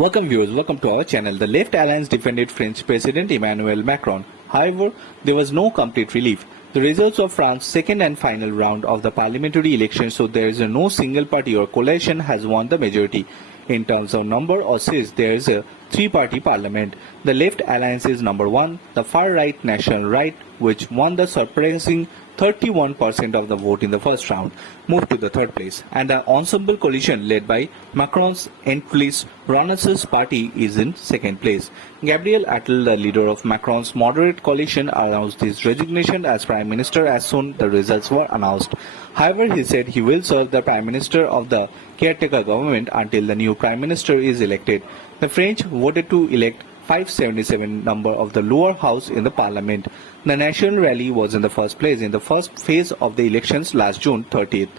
Welcome viewers, welcome to our channel. The Left Alliance defended French President Emmanuel Macron. However, there was no complete relief. The results of France's second and final round of the parliamentary election show there is no single party or coalition has won the majority. In terms of number or seats, there is a three-party parliament. The Left Alliance is number one, the far-right National Right, which won the surprising 31% of the vote in the first round, moved to the third place, and the Ensemble coalition led by Macron's endless Renaissance party is in second place. Gabriel Attal, the leader of Macron's moderate coalition, announced his resignation as Prime Minister as soon the results were announced. However, he said he will serve the Prime Minister of the caretaker government until the new Prime Minister is elected. The French voted to elect 577 number of the lower house in the parliament. The National Rally was in the first place in the first phase of the elections last June 30th.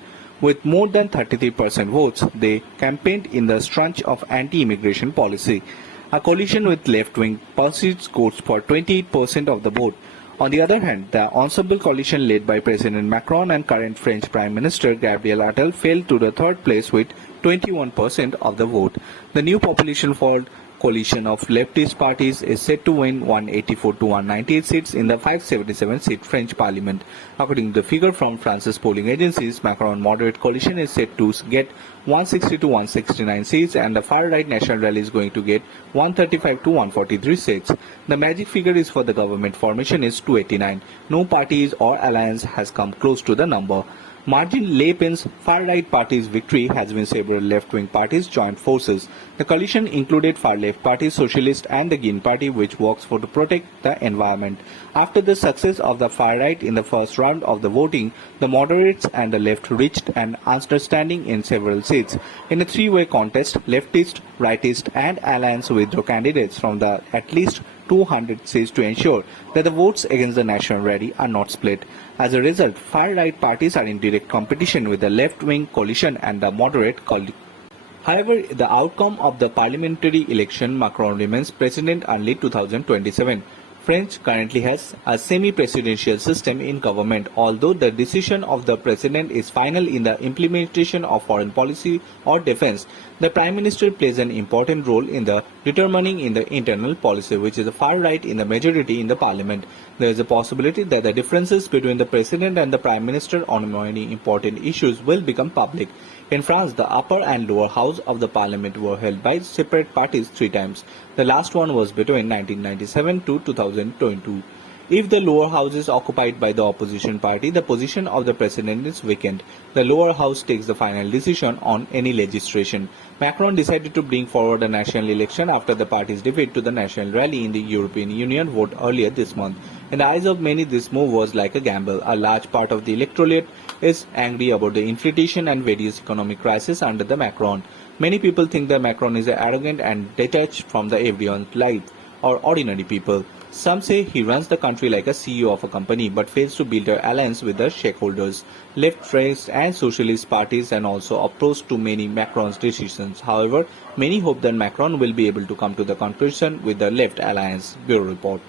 With more than 33% votes, they campaigned in the stance of anti-immigration policy. A coalition with left-wing parties scored for 28% of the vote. On the other hand, the Ensemble coalition led by President Macron and current French Prime Minister Gabriel Attal fell to the third place with 21% of the vote. The new population-formed coalition of leftist parties is set to win 184 to 198 seats in the 577-seat French parliament. According to the figure from France's polling agencies, Macron moderate coalition is set to get 160 to 169 seats and the far-right National Rally is going to get 135 to 143 seats. The magic figure is for the government formation is 289. No parties or alliance has come close to the number. Marine Le Pen's far-right party's victory has been several left-wing parties joined forces. The coalition included far-left parties, Socialist and the Green Party, which works to protect the environment. After the success of the far-right in the first round of the voting, the moderates and the left reached an understanding in several seats. In a three-way contest, leftist, rightist and alliance withdrew candidates from the at least 200 seats to ensure that the votes against the National Rally are not split. As a result, far-right parties are in direct competition with the left-wing coalition and the moderate coalition. However, the outcome of the parliamentary election, Macron remains president until 2027. France currently has a semi-presidential system in government, although the decision of the president is final in the implementation of foreign policy or defense. The Prime Minister plays an important role in the determining in the internal policy, which is the far right in the majority in the parliament. There is a possibility that the differences between the president and the Prime Minister on many important issues will become public. In France, the upper and lower house of the parliament were held by separate parties 3 times. The last one was between 1997 to 2022. If the lower house is occupied by the opposition party, the position of the president is vacant. The lower house takes the final decision on any legislation. Macron decided to bring forward a national election after the party's defeat to the National Rally in the European Union vote earlier this month. In the eyes of many, this move was like a gamble. A large part of the electorate is angry about the inflation and various economic crises under the Macron. Many people think that Macron is arrogant and detached from the everyone's life or ordinary people. Some say he runs the country like a CEO of a company but fails to build an alliance with the shareholders, left-right and socialist parties and also opposed to many Macron's decisions. However, many hope that Macron will be able to come to the conclusion with the left alliance. Bureau Report.